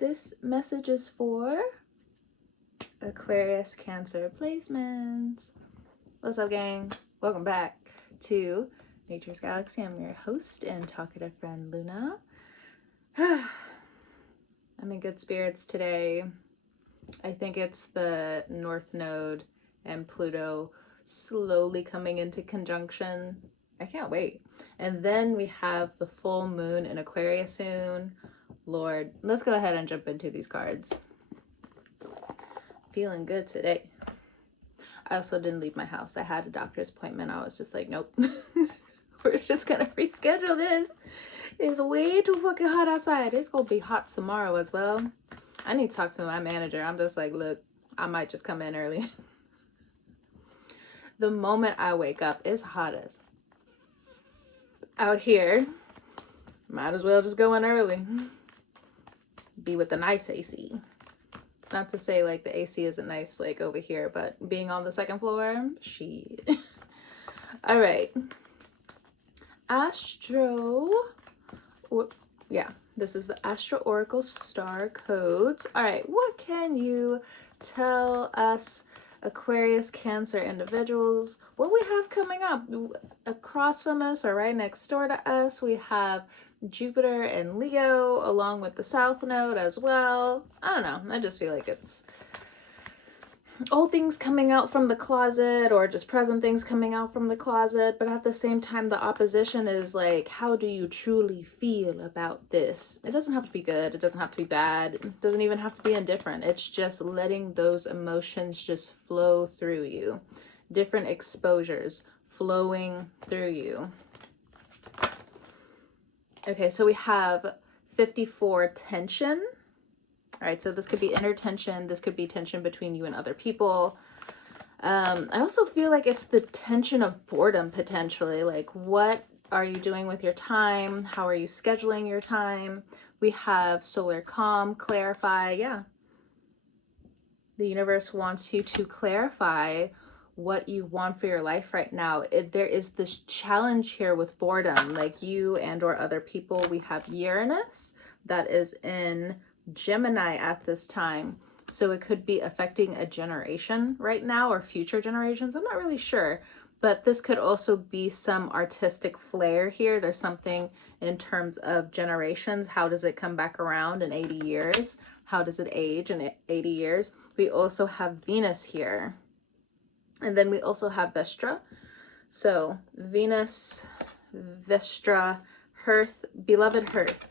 This message is for Aquarius Cancer placements. What's up, gang? Welcome back to Nature's Galaxy. I'm your host and talkative friend, Luna. I'm in good spirits today. I think it's the North Node and Pluto slowly coming into conjunction. I can't wait. And then we have the full moon in Aquarius soon. Lord, let's go ahead and jump into these cards. Feeling good today. I also didn't leave my house. I had a doctor's appointment. I was just like, nope. We're just gonna reschedule this. It's way too fucking hot outside. It's gonna be hot tomorrow as well. I need to talk to my manager. I'm just like, look, I might just come in early. The moment I wake up, it's hot as out here. Might as well just go in early. Be with the nice AC. It's not to say like the AC isn't nice like over here, but being on the second floor, shit. All right. This is the Astro Oracle Star Codes. All right, what can you tell us Aquarius Cancer individuals? What we have coming up across from us or right next door to us, we have Jupiter and Leo along with the South Node as well. I don't know. I just feel like it's old things coming out from the closet or just present things coming out from the closet. But at the same time, the opposition is like, how do you truly feel about this? It doesn't have to be good. It doesn't have to be bad. It doesn't even have to be indifferent. It's just letting those emotions just flow through you. Different exposures flowing through you. Okay, so we have 54 tension. All right, so this could be inner tension. This could be tension between you and other people. I also feel like it's the tension of boredom potentially. Like, what are you doing with your time? How are you scheduling your time? We have solar calm, clarify. Yeah. The universe wants you to clarify what you want for your life right now. There is this challenge here with boredom, like you and or other people. We have Uranus that is in Gemini at this time, so it could be affecting a generation right now or future generations. I'm not really sure, but this could also be some artistic flair here. There's something in terms of generations. How does it come back around in 80 years? How does it age in 80 years? We also have Venus here. And then we also have Vestra. So Venus, Vestra, Hearth, beloved Hearth.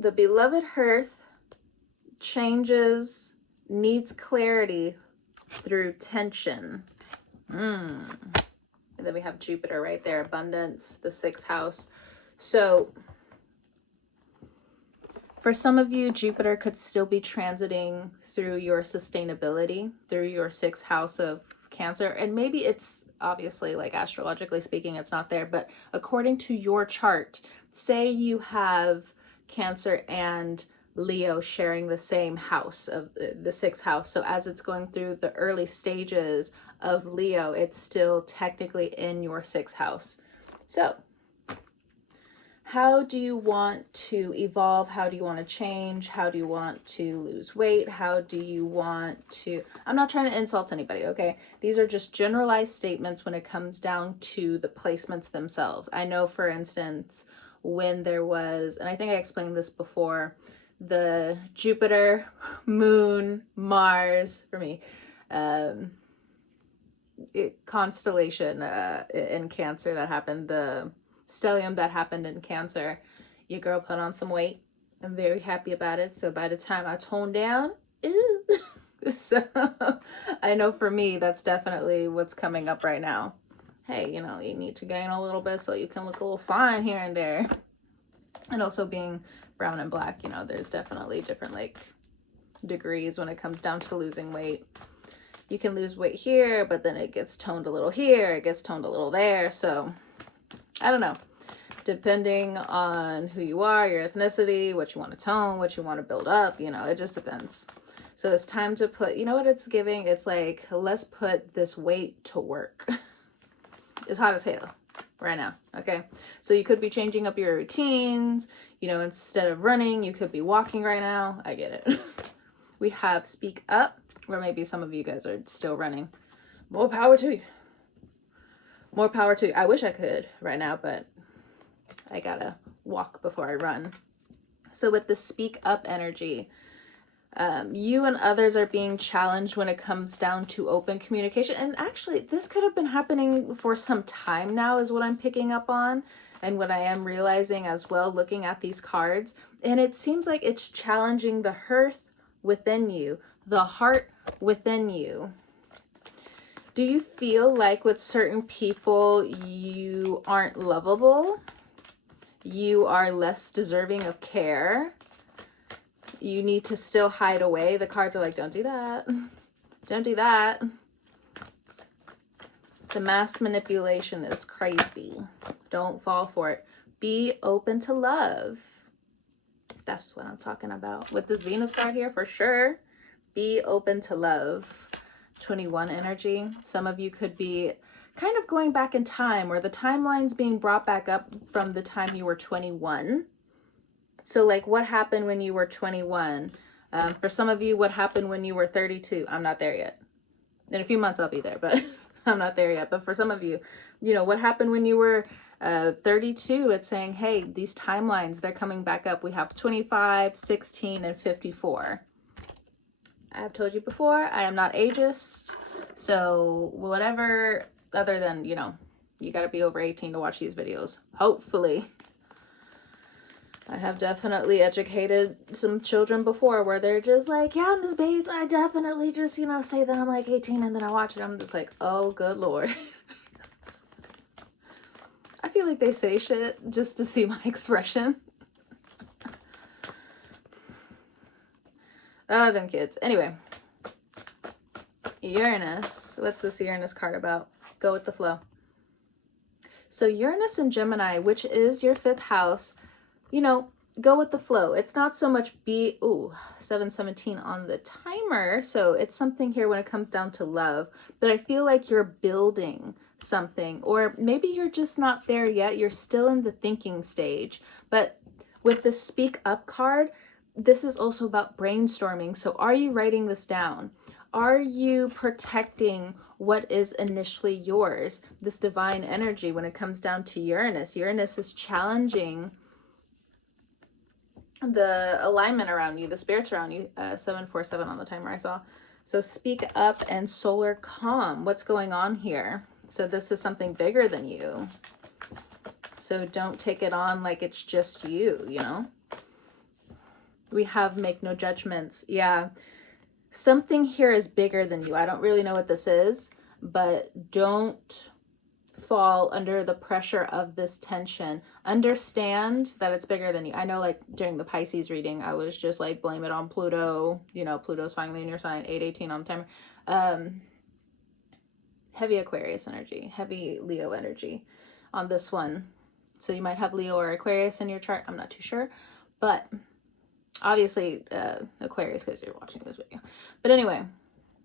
The beloved Hearth changes, needs clarity through tension. And then we have Jupiter right there, abundance, the 6th house. So for some of you, Jupiter could still be transiting through your sustainability, through your 6th house of Cancer. And maybe it's obviously, like astrologically speaking, it's not there, but according to your chart, say you have Cancer and Leo sharing the same house of the 6th house. So as it's going through the early stages of Leo, it's still technically in your 6th house. So how do you want to evolve? How do you want to change? How do you want to lose weight? How do you want to... I'm not trying to insult anybody, okay? These are just generalized statements when it comes down to the placements themselves. I know, for instance, when there was, and I think I explained this before, the Jupiter, Moon, Mars, for me, constellation in Cancer that happened, the stellium that happened in Cancer, your girl put on some weight. I'm very happy about it. So by the time I toned down, so I know for me, that's definitely what's coming up right now. Hey, you know, you need to gain a little bit so you can look a little fine here and there. And also being brown and black, you know, there's definitely different like degrees when it comes down to losing weight. You can lose weight here, but then it gets toned a little here, it gets toned a little there. So I don't know, depending on who you are, your ethnicity, what you want to tone, what you want to build up, you know, it just depends. So it's time to put, you know what it's giving? It's like, let's put this weight to work. It's hot as hell. right now, okay? So you could be changing up your routines, you know, instead of running, you could be walking right now. I get it. We have speak up, or maybe some of you guys are still running. More power to you. More power to you. I wish I could right now, but I gotta walk before I run. So with the speak up energy, you and others are being challenged when it comes down to open communication. And actually, this could have been happening for some time now, is what I'm picking up on, and what I am realizing as well, looking at these cards. And it seems like it's challenging the hearth within you, the heart within you. Do you feel like with certain people you aren't lovable? You are less deserving of care? You need to still hide away? The cards are like, don't do that. Don't do that. The mass manipulation is crazy. Don't fall for it. Be open to love. That's what I'm talking about. With this Venus card here, for sure. Be open to love. 21 energy. Some of you could be kind of going back in time, or the timeline's being brought back up from the time you were 21. So like, what happened when you were 21? For some of you, what happened when you were 32? I'm not there yet. In a few months I'll be there, but I'm not there yet. But for some of you, you know, what happened when you were 32? It's saying, hey, these timelines, they're coming back up. We have 25, 16, and 54. I've told you before, I am not ageist. So whatever, other than, you know, you got to be over 18 to watch these videos. Hopefully. I have definitely educated some children before where they're just like, yeah, Miss Bates, I definitely just, you know, say that I'm like 18, and then I watch it. I'm just like, oh, good Lord. I feel like they say shit just to see my expression. Oh, them kids. Anyway. Uranus. What's this Uranus card about? Go with the flow. So Uranus and Gemini, which is your 5th house, you know, go with the flow. It's not so much 717 on the timer. So it's something here when it comes down to love. But I feel like you're building something, or maybe you're just not there yet. You're still in the thinking stage. But with the speak up card, this is also about brainstorming. So are you writing this down? Are you protecting what is initially yours? This divine energy when it comes down to Uranus. Uranus is challenging the alignment around you, the spirits around you. 747 on the timer I saw. So speak up and solar calm. What's going on here? So this is something bigger than you. So don't take it on like it's just you, you know? We have make no judgments. Yeah. Something here is bigger than you. I don't really know what this is, but don't fall under the pressure of this tension. Understand that it's bigger than you. I know, like during the Pisces reading, I was just like, blame it on Pluto. You know, Pluto's finally in your sign, 8:18 on the timer. Heavy Aquarius energy, heavy Leo energy on this one. So you might have Leo or Aquarius in your chart. I'm not too sure, but obviously Aquarius because you're watching this video. But anyway,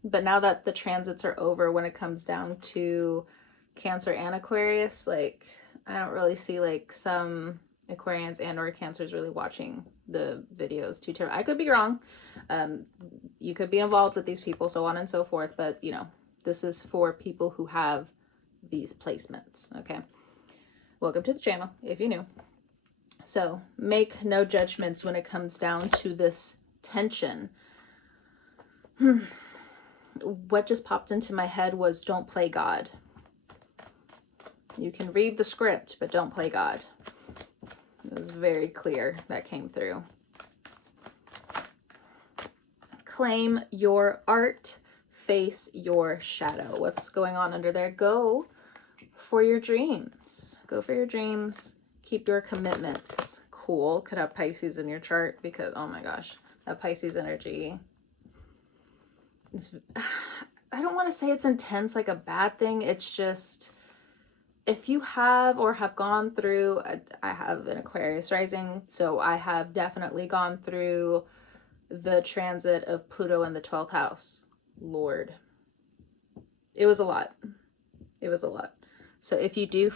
but now that the transits are over, when it comes down to Cancer and Aquarius, like I don't really see like some Aquarians and or Cancers really watching the videos too terrible. I could be wrong. You could be involved with these people, so on and so forth, but you know, this is for people who have these placements. Okay, welcome to the channel if you're new. So make no judgments when it comes down to this tension. What just popped into my head was don't play God. You can read the script, but don't play God. It was very clear that came through. Claim your art, face your shadow. What's going on under there? Go for your dreams. Go for your dreams. Keep your commitments. Cool. Could have Pisces in your chart because, oh my gosh, that Pisces energy. I don't want to say it's intense like a bad thing. It's just, if you have or have gone through, I have an Aquarius rising, so I have definitely gone through the transit of Pluto in the 12th house. Lord. It was a lot. It was a lot. So if you do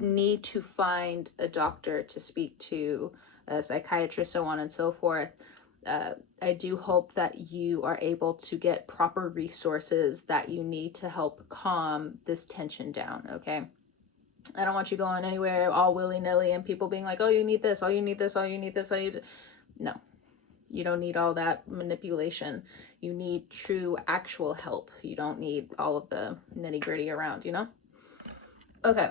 need to find a doctor to speak to, a psychiatrist, so on and so forth, I do hope that you are able to get proper resources that you need to help calm this tension down, okay? I don't want you going anywhere all willy-nilly and people being like, oh, you need this, oh, you need this, oh, you need this, oh, you... No, you don't need all that manipulation. You need true, actual help. You don't need all of the nitty-gritty around, you know? Okay.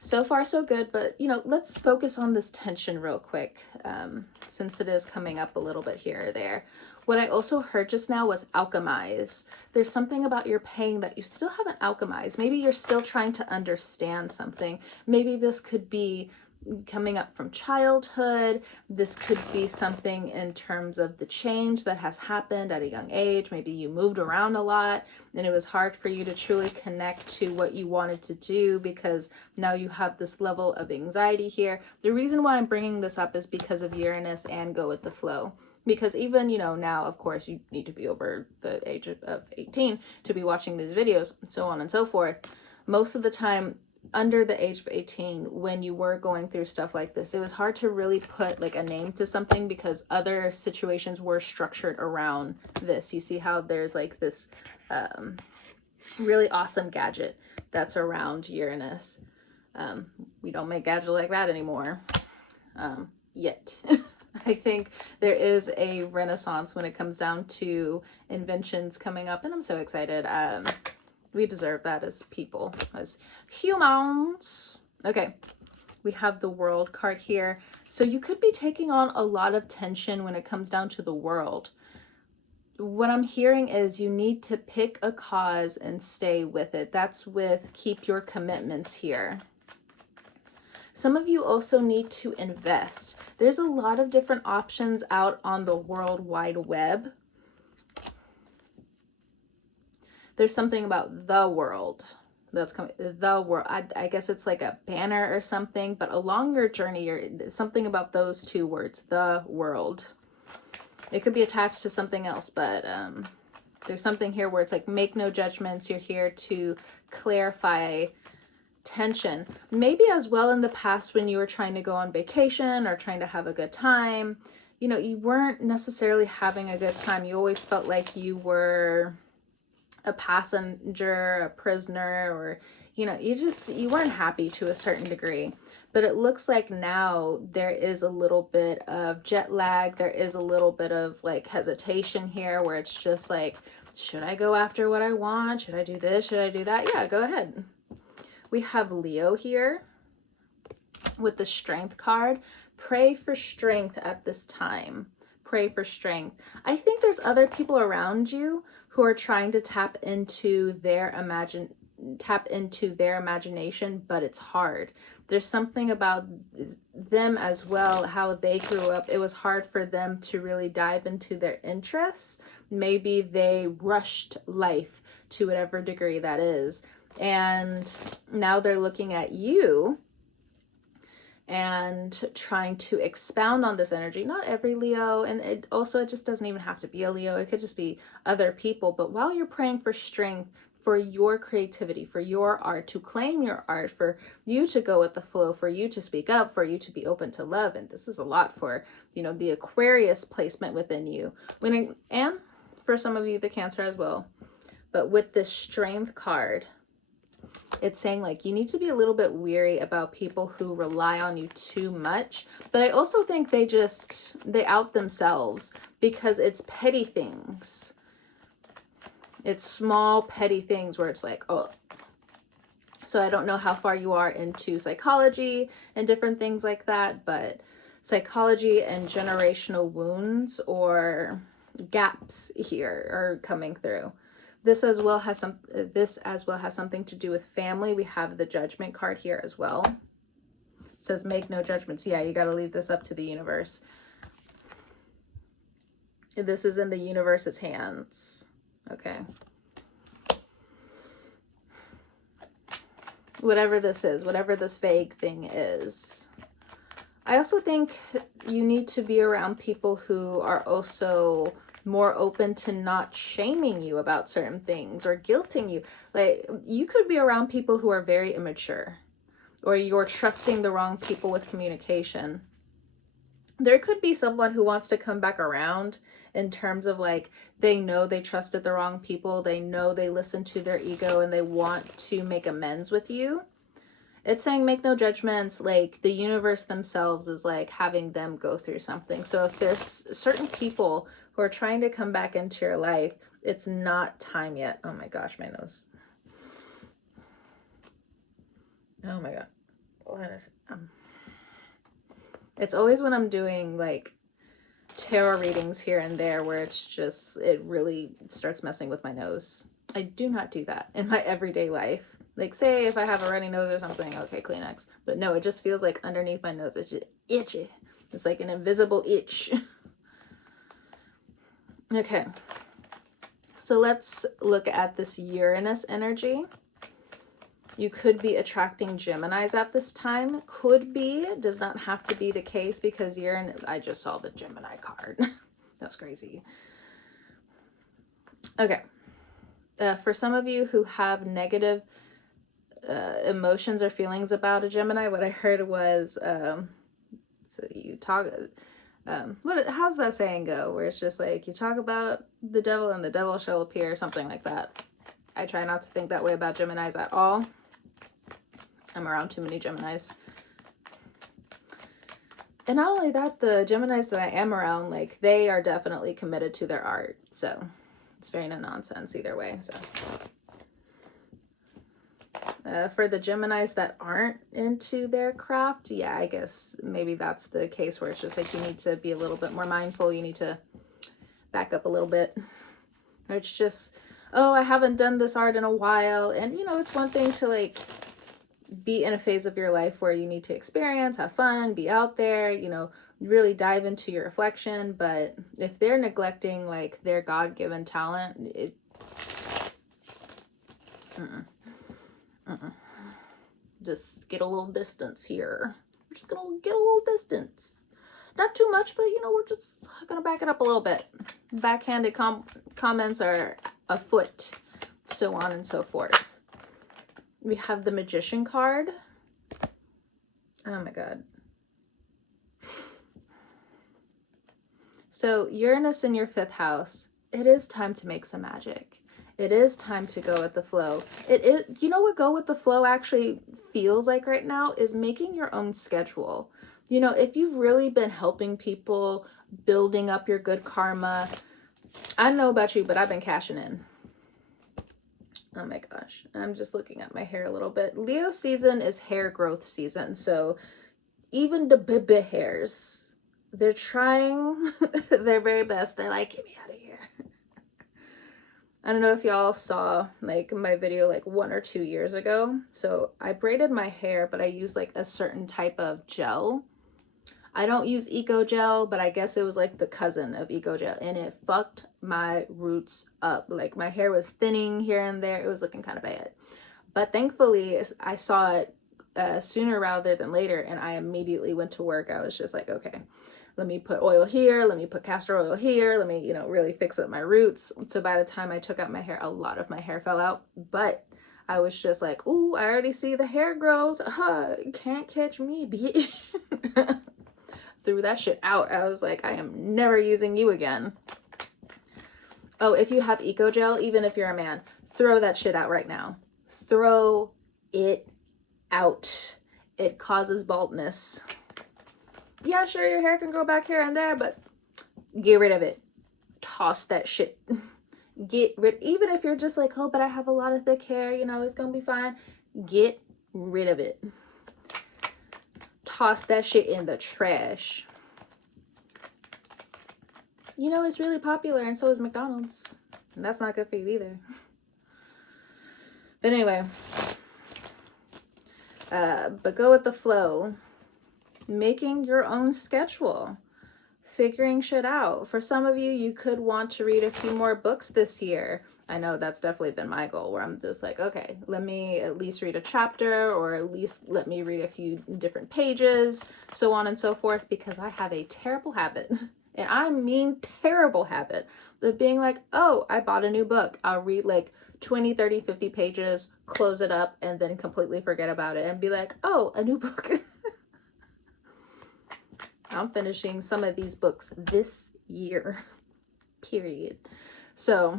So far, so good, but, you know, let's focus on this tension real quick, since it is coming up a little bit here or there. What I also heard just now was alchemize. There's something about your pain that you still haven't alchemized. Maybe you're still trying to understand something. Maybe this could be coming up from childhood. This could be something in terms of the change that has happened at a young age. Maybe you moved around a lot and it was hard for you to truly connect to what you wanted to do because now you have this level of anxiety here. The reason why I'm bringing this up is because of Uranus and go with the flow. Because even, you know, now, of course, you need to be over the age of 18 to be watching these videos, so on and so forth. Most of the time, under the age of 18, when you were going through stuff like this, it was hard to really put like a name to something because other situations were structured around this. You see how there's like this really awesome gadget that's around Uranus. We don't make gadgets like that anymore, yet. I think there is a renaissance when it comes down to inventions coming up, and I'm so excited. We deserve that as people, as humans. Okay, we have the World card here. So you could be taking on a lot of tension when it comes down to the world. What I'm hearing is you need to pick a cause and stay with it. That's with keep your commitments here. Some of you also need to invest. There's a lot of different options out on the World Wide Web. There's something about the world that's coming. The world. I guess it's like a banner or something, but along your journey, something about those two words, the world. It could be attached to something else, but there's something here where it's like, make no judgments. You're here to clarify tension. Maybe as well in the past when you were trying to go on vacation or trying to have a good time, you know, you weren't necessarily having a good time. You always felt like you were a passenger, a prisoner, or, you know, you weren't happy to a certain degree. But it looks like now there is a little bit of jet lag. There is a little bit of like hesitation here where it's just like, should I go after what I want? Should I do this? Should I do that? Yeah, go ahead. We have Leo here with the Strength card. Pray for strength at this time. Pray for strength. I think there's other people around you who are trying to tap into their imagination, but it's hard. There's something about them as well, how they grew up. It was hard for them to really dive into their interests. Maybe they rushed life to whatever degree that is. And now they're looking at you and trying to expound on this energy. Not every Leo, and it just doesn't even have to be a Leo. It could just be other people. But while you're praying for strength, for your creativity, for your art, to claim your art, for you to go with the flow, for you to speak up, for you to be open to love. And this is a lot for, you know, the Aquarius placement within you. And for some of you, the Cancer as well. But with this Strength card, it's saying like you need to be a little bit weary about people who rely on you too much. But I also think they out themselves because it's petty things. It's small petty things where it's like, oh. So I don't know how far you are into psychology and different things like that, but psychology and generational wounds or gaps here are coming through. This as well has something to do with family. We have the Judgment card here as well. It says make no judgments. Yeah, you got to leave this up to the universe. This is in the universe's hands. Okay. Whatever this is, whatever this vague thing is. I also think you need to be around people who are also more open to not shaming you about certain things or guilting you. Like, you could be around people who are very immature, or you're trusting the wrong people with communication. There could be someone who wants to come back around in terms of like, they know they trusted the wrong people, they know they listened to their ego, and they want to make amends with you. It's saying make no judgments. Like, the universe themselves is like having them go through something. So if there's certain people who are trying to come back into your life, it's not time yet. Oh my gosh, my nose. Oh my god. What is it's always when I'm doing like tarot readings here and there where it's just, it really starts messing with my nose. I do not do that in my everyday life. Like, say if I have a runny nose or something, okay, Kleenex. But no, it just feels like underneath my nose, it's just itchy. It's like an invisible itch. Okay. So let's look at this Uranus energy. You could be attracting Geminis at this time. Could be. Does not have to be the case, because Uranus, I just saw the Gemini card. That's crazy. Okay. For some of you who have negative emotions or feelings about a Gemini, what I heard was, so you talk, how's that saying go? Where it's just like, you talk about the devil and the devil shall appear, something like that. I try not to think that way about Geminis at all. I'm around too many Geminis. And not only that, the Geminis that I am around, like, they are definitely committed to their art. So it's very no nonsense either way. So for the Geminis that aren't into their craft, yeah, I guess maybe that's the case where it's just like, you need to be a little bit more mindful. You need to back up a little bit. Or it's just, oh, I haven't done this art in a while. And, you know, it's one thing to like be in a phase of your life where you need to experience, have fun, be out there, you know, really dive into your reflection. But if they're neglecting like their God-given talent, it just get a little distance here. We're just gonna get a little distance. Not too much, but you know, we're just gonna back it up a little bit. Backhanded comments are afoot, so on and so forth. We have the Magician card. Oh my god. So Uranus in your 5th house, it is time to make some magic. It is time to go with the flow. It is, you know what go with the flow actually feels like right now is making your own schedule. You know, if you've really been helping people, building up your good karma, I don't know about you, but I've been cashing in. Oh my gosh, I'm just looking at my hair a little bit. Leo season is hair growth season. So even the baby hairs, they're trying their very best. They're like, get me out of here. I don't know if y'all saw like my video like 1 or 2 years ago. So I braided my hair, but I use like a certain type of gel. I don't use Eco Gel, but I guess it was like the cousin of Eco Gel, and it fucked my roots up. Like, my hair was thinning here and there. It was looking kind of bad. But thankfully, I saw it sooner rather than later, and I immediately went to work. I was just like, okay, let me put oil here, let me put castor oil here, let me, you know, really fix up my roots. So by the time I took out my hair, a lot of my hair fell out. But I was just like, ooh, I already see the hair growth. Can't catch me, bitch. Threw that shit out. I was like, I am never using you again. Oh, if you have Eco Gel, even if you're a man, throw that shit out right now. Throw it out. It causes baldness. Yeah, sure, your hair can grow back here and there, but get rid of it. Toss that shit. Get rid, even if you're just like, oh, but I have a lot of thick hair, you know, it's gonna be fine. Get rid of it. Toss that shit in the trash. You know, it's really popular, and so is McDonald's. And that's not good for you either. But anyway, but go with the flow. Making your own schedule. Figuring shit out. For some of you, you could want to read a few more books this year. I know that's definitely been my goal, where I'm just like, okay, let me at least read a chapter, or at least let me read a few different pages, so on and so forth, because I have a terrible habit, and I mean terrible habit, The being like, oh, I bought a new book. I'll read like 20, 30, 50 pages, close it up, and then completely forget about it and be like, oh, a new book. I'm finishing some of these books this year, period. So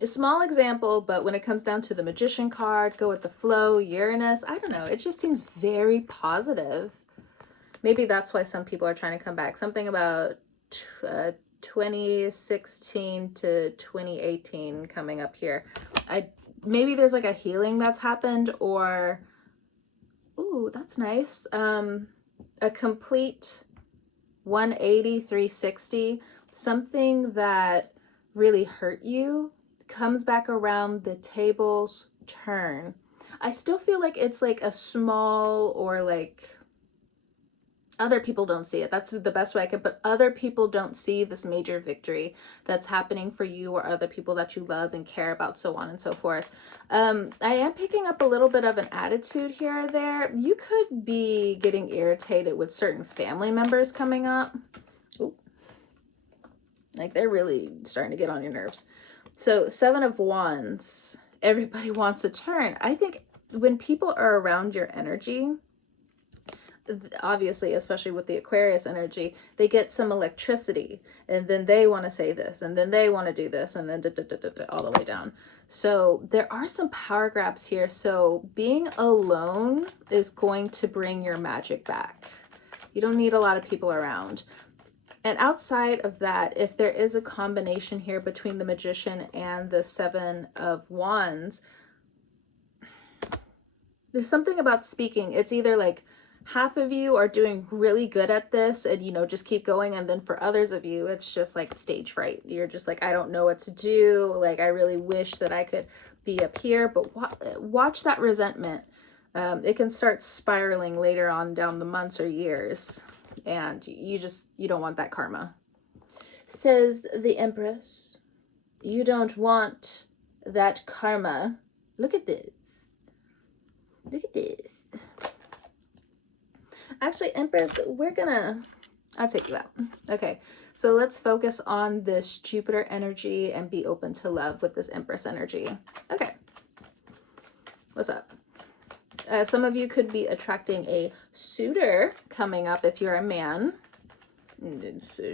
a small example, but when it comes down to the Magician card, go with the flow, Uranus, I don't know, it just seems very positive. Maybe that's why some people are trying to come back. Something about 2016 to 2018 coming up here. Maybe there's like a healing that's happened, or, ooh, that's nice. A complete 180, 360, something that really hurt you comes back around, the tables turn. I still feel like it's like a small, or like other people don't see it. That's the best way I could, but other people don't see this major victory that's happening for you or other people that you love and care about, so on and so forth. I am picking up a little bit of an attitude here or there. You could be getting irritated with certain family members coming up. Ooh. Like they're really starting to get on your nerves. So 7 of Wands, everybody wants a turn. I think when people are around your energy, obviously, especially with the Aquarius energy, they get some electricity, and then they want to say this, and then they want to do this, and then all the way down. So there are some power grabs here. So being alone is going to bring your magic back. You don't need a lot of people around. And outside of that, if there is a combination here between the Magician and the 7 of Wands, there's something about speaking. It's either like half of you are doing really good at this and, you know, just keep going. And then for others of you, it's just like stage fright. You're just like, I don't know what to do. Like, I really wish that I could be up here. But watch that resentment. It can start spiraling later on down the months or years. And you don't want that karma. Says the Empress, you don't want that karma. Look at this. Look at this. Actually, Empress, I'll take you out. Okay, so let's focus on this Jupiter energy and be open to love with this Empress energy. Okay, what's up? Some of you could be attracting a suitor coming up if you're a man.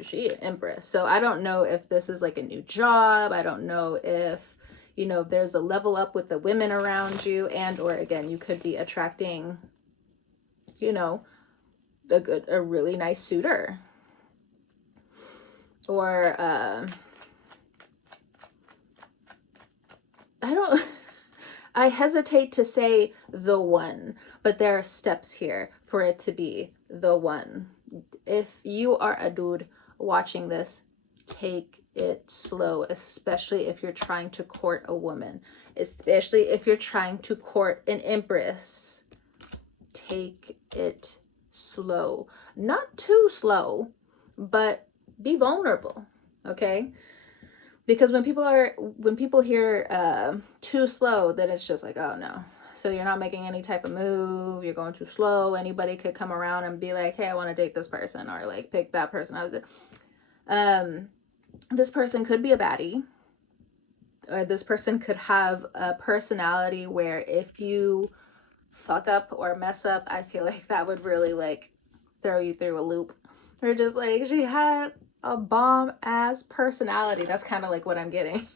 She Empress. So I don't know if this is like a new job. I don't know if, you know, there's a level up with the women around you, and or again, you could be attracting, you know, a really nice suitor. Or I hesitate to say the one, but there are steps here for it to be the one. If you are a dude watching this, take it slow, especially if you're trying to court a woman, especially if you're trying to court an Empress. Take it slow. Not too slow, but be vulnerable, okay? Because when people hear too slow, then it's just like, oh no. So you're not making any type of move, you're going too slow. Anybody could come around and be like, hey, I want to date this person, or like pick that person out. This person could be a baddie, or this person could have a personality where if you fuck up or mess up, I feel like that would really like throw you through a loop. Or just like, she had a bomb ass personality. That's kind of like what I'm getting.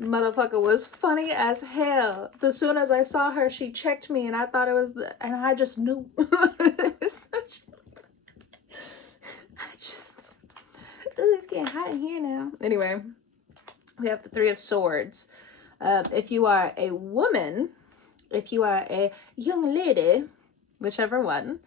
Motherfucker was funny as hell. As soon as I saw her, she checked me, and I thought it was and I just knew. It's getting hot in here now. Anyway, we have the 3 of Swords. If you are a woman, if you are a young lady, whichever one,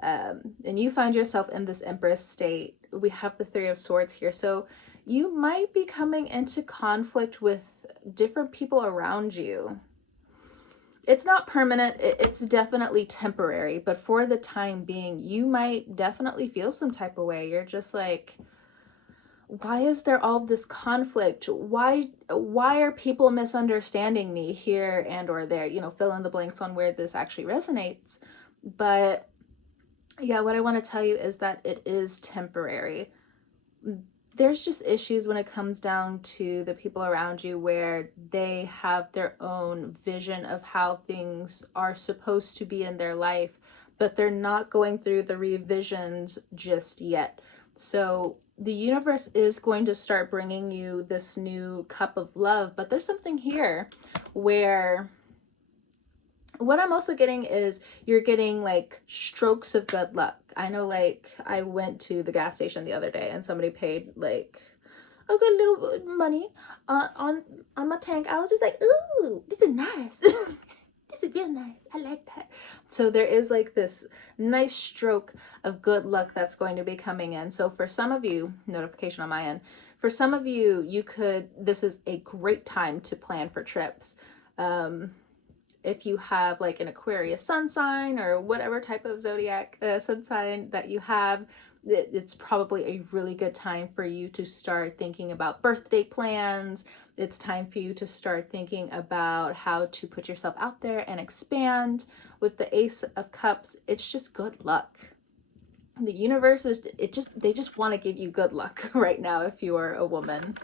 and you find yourself in this Empress state, we have the 3 of Swords here. So you might be coming into conflict with different people around you. It's not permanent. It's definitely temporary. But for the time being, you might definitely feel some type of way. You're just like, why is there all this conflict? Why are people misunderstanding me here and or there? You know, fill in the blanks on where this actually resonates. But yeah, what I want to tell you is that it is temporary. there's just issues when it comes down to the people around you where they have their own vision of how things are supposed to be in their life, but they're not going through the revisions just yet. So the universe is going to start bringing you this new cup of love, but there's something here where what I'm also getting is you're getting like strokes of good luck. I know, like, I went to the gas station the other day and somebody paid like a good little money on my tank. I was just like, ooh, this is nice. This is real nice. I like that. So there is like this nice stroke of good luck that's going to be coming in. So for some of you, notification on my end, for some of you, this is a great time to plan for trips. If you have like an Aquarius sun sign or whatever type of zodiac sun sign that you have, it's probably a really good time for you to start thinking about birthday plans. It's time for you to start thinking about how to put yourself out there and expand. With the Ace of Cups, it's just good luck. The universe they just want to give you good luck right now if you are a woman.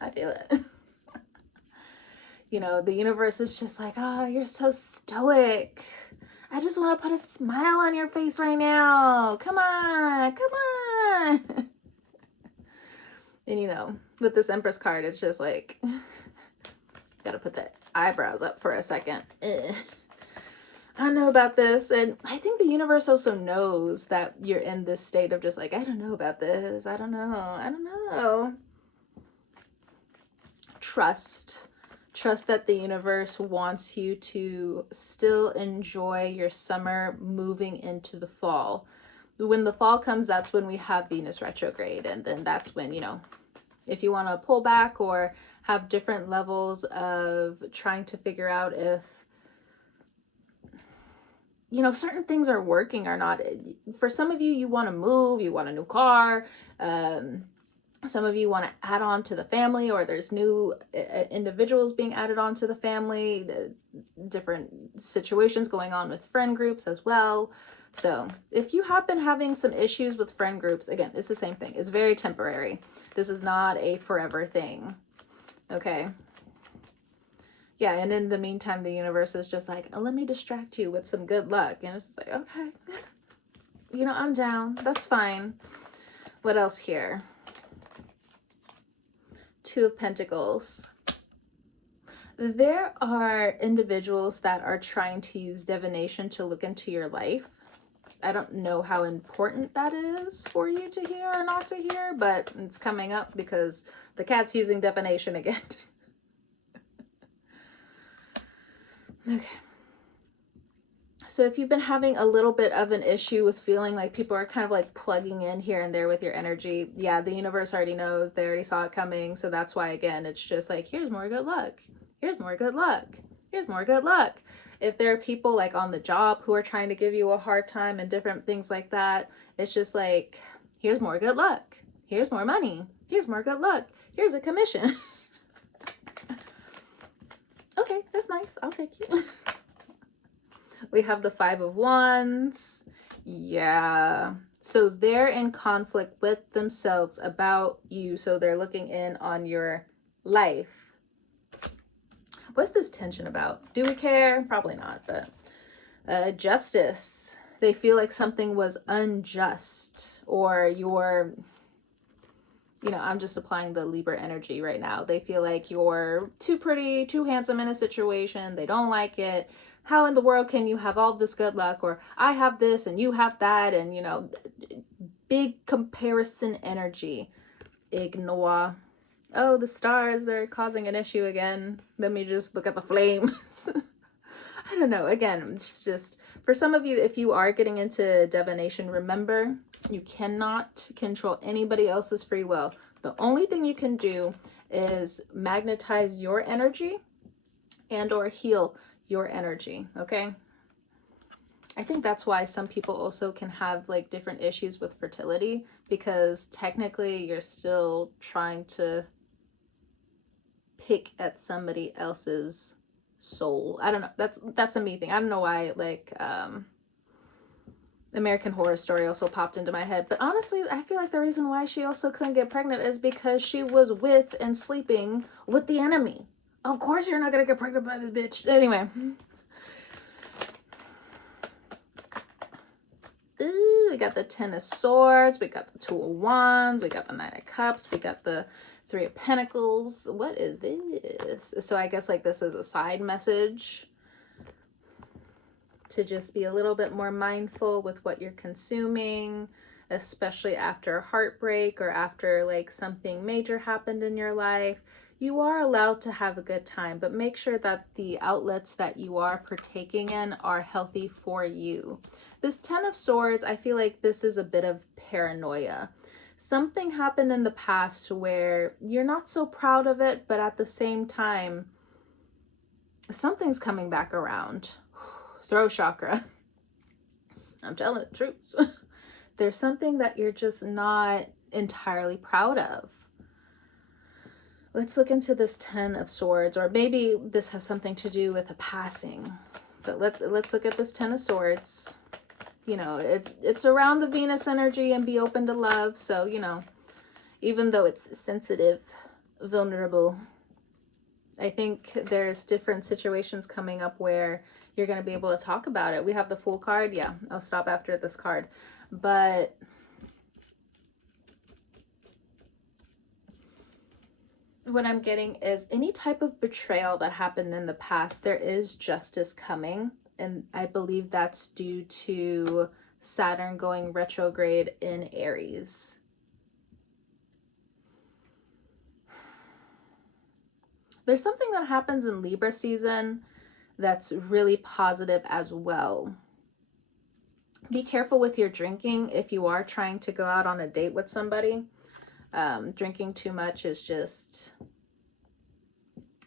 I feel it. You know, the universe is just like, oh, you're so stoic. I just want to put a smile on your face right now. Come on, come on. And, you know, with this Empress card, it's just like, gotta put the eyebrows up for a second. I don't know about this. And I think the universe also knows that you're in this state of just like, I don't know about this. I don't know. Trust that the universe wants you to still enjoy your summer moving into the fall. When the fall comes, that's when we have Venus retrograde. And then that's when, you know, if you want to pull back or have different levels of trying to figure out if, you know, certain things are working or not. For some of you, you want to move, you want a new car. Some of you want to add on to the family, or there's new individuals being added on to the family, different situations going on with friend groups as well. So if you have been having some issues with friend groups, again, it's the same thing. It's very temporary. This is not a forever thing. Okay. Yeah, and in the meantime, the universe is just like, oh, let me distract you with some good luck. And it's just like, okay, you know, I'm down. That's fine. What else here? Two of Pentacles. There are individuals that are trying to use divination to look into your life. I don't know how important that is for you to hear or not to hear, but it's coming up because the cat's using divination again. Okay. So if you've been having a little bit of an issue with feeling like people are kind of like plugging in here and there with your energy, yeah, the universe already knows. They already saw it coming. So that's why, again, it's just like, here's more good luck. Here's more good luck. Here's more good luck. If there are people like on the job who are trying to give you a hard time and different things like that, it's just like, here's more good luck. Here's more money. Here's more good luck. Here's a commission. Okay, that's nice. I'll take you. We have the Five of Wands. Yeah. So they're in conflict with themselves about you. So they're looking in on your life. What's this tension about? Do we care? Probably not, but justice. They feel like something was unjust, or you're, you know, I'm just applying the Libra energy right now. They feel like you're too pretty, too handsome in a situation. They don't like it. How in the world can you have all this good luck? Or I have this and you have that. And, you know, big comparison energy. Ignore. Oh, the stars, they're causing an issue again. Let me just look at the flames. I don't know. Again, it's just, for some of you, if you are getting into divination, remember, you cannot control anybody else's free will. The only thing you can do is magnetize your energy and or heal your energy, okay? I think that's why some people also can have like different issues with fertility, because technically you're still trying to pick at somebody else's soul. I don't know. That's a me thing. I don't know why, like, American Horror Story also popped into my head. But honestly, I feel like the reason why she also couldn't get pregnant is because she was with and sleeping with the enemy. Of course you're not gonna get pregnant by this bitch. Anyway. Ooh, we got the Ten of Swords, we got the Two of Wands, we got the Nine of Cups, we got the Three of Pentacles. What is this? So I guess like this is a side message to just be a little bit more mindful with what you're consuming, especially after heartbreak or after like something major happened in your life. You are allowed to have a good time, but make sure that the outlets that you are partaking in are healthy for you. This Ten of Swords, I feel like this is a bit of paranoia. Something happened in the past where you're not so proud of it, but at the same time, something's coming back around. Throat chakra. I'm telling the truth. There's something that you're just not entirely proud of. Let's look into this Ten of Swords, or maybe this has something to do with a passing. But let's look at this Ten of Swords. You know, it's around the Venus energy and be open to love. So, you know, even though it's sensitive, vulnerable, I think there's different situations coming up where you're going to be able to talk about it. We have the Fool card. Yeah, I'll stop after this card. But what I'm getting is any type of betrayal that happened in the past, there is justice coming. And I believe that's due to Saturn going retrograde in Aries. There's something that happens in Libra season that's really positive as well. Be careful with your drinking if you are trying to go out on a date with somebody. Drinking too much is just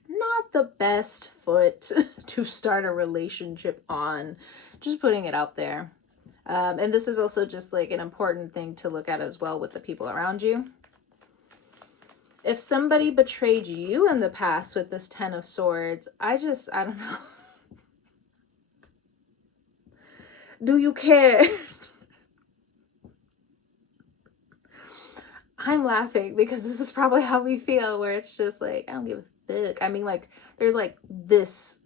not the best foot to start a relationship on. Just putting it out there. And this is also just like an important thing to look at as well with the people around you. If somebody betrayed you in the past with this Ten of Swords, I don't know. Do you care? I'm laughing because this is probably how we feel, where it's just like, I don't give a fuck. I mean, like, there's like this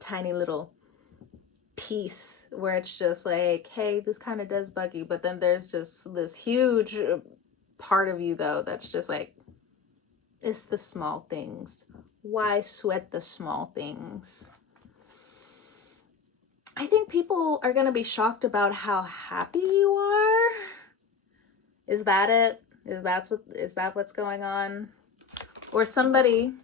tiny little piece where it's just like, hey, this kind of does bug you. But then there's just this huge part of you, though, that's just like, it's the small things. Why sweat the small things? I think people are going to be shocked about how happy you are. Is that it? Is that what's going on? Or somebody,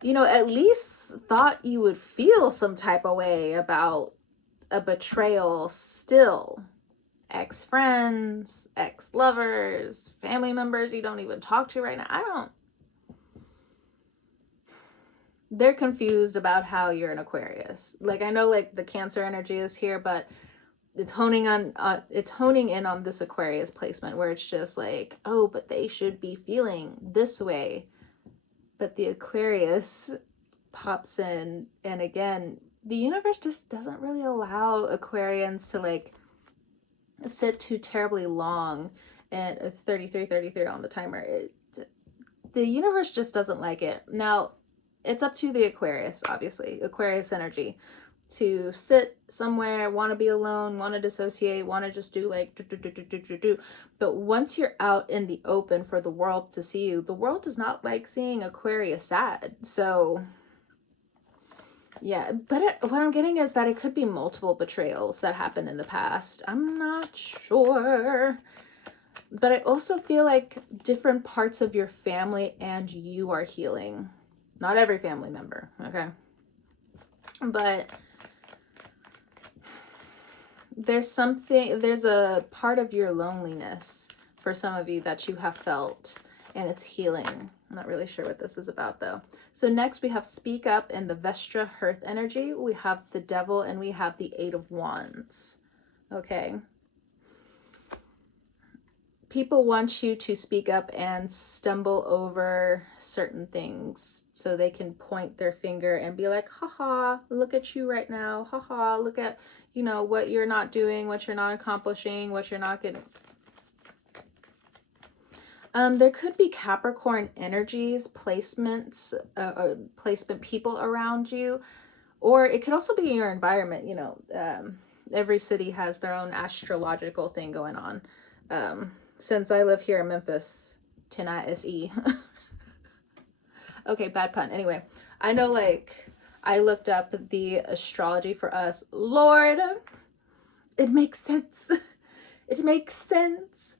you know, at least thought you would feel some type of way about a betrayal still. Ex-friends, ex-lovers, family members you don't even talk to right now. They're confused about how you're an Aquarius. Like, I know like the Cancer energy is here, but it's honing in on this Aquarius placement where it's just like, oh, but they should be feeling this way. But the Aquarius pops in, and again, the universe just doesn't really allow Aquarians to like sit too terribly long. And 33 on the timer. The universe just doesn't like it. Now, it's up to the Aquarius, obviously, Aquarius energy, to sit somewhere, want to be alone, want to dissociate, want to just do like do. But once you're out in the open for the world to see you, the world does not like seeing Aquarius sad. So yeah, but what I'm getting is that it could be multiple betrayals that happened in the past. I'm not sure. But I also feel like different parts of your family and you are healing. Not every family member, okay? But there's a part of your loneliness for some of you that you have felt, and it's healing. I'm not really sure what this is about, though. So next we have Speak Up in the Vestra Hearth energy. We have the Devil, and we have the Eight of Wands, okay? People want you to speak up and stumble over certain things so they can point their finger and be like, haha, look at you right now. Haha, look at you know, what you're not doing, what you're not accomplishing, what you're not getting. There could be Capricorn energies, placements, placement people around you, or it could also be in your environment. You know, every city has their own astrological thing going on. Since I live here in Memphis, tonight is E. Okay, bad pun. Anyway, I know, like, I looked up the astrology for us. Lord, it makes sense. It makes sense.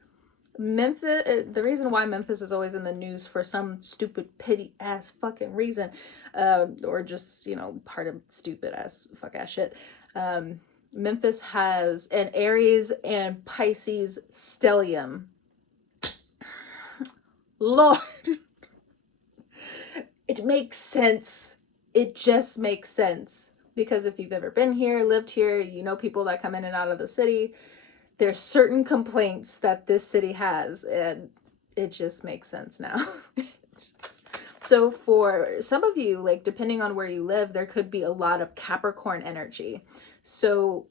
Memphis, the reason why Memphis is always in the news for some stupid, petty ass fucking reason, or just, you know, part of stupid ass fuck ass shit. Memphis has an Aries and Pisces stellium. Lord, it makes sense. It just makes sense. Because if you've ever been here, lived here, you know people that come in and out of the city, there's certain complaints that this city has, and it just makes sense now. So for some of you, like, depending on where you live, there could be a lot of Capricorn energy. So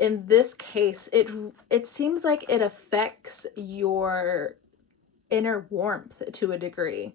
in this case, it seems like it affects your inner warmth to a degree.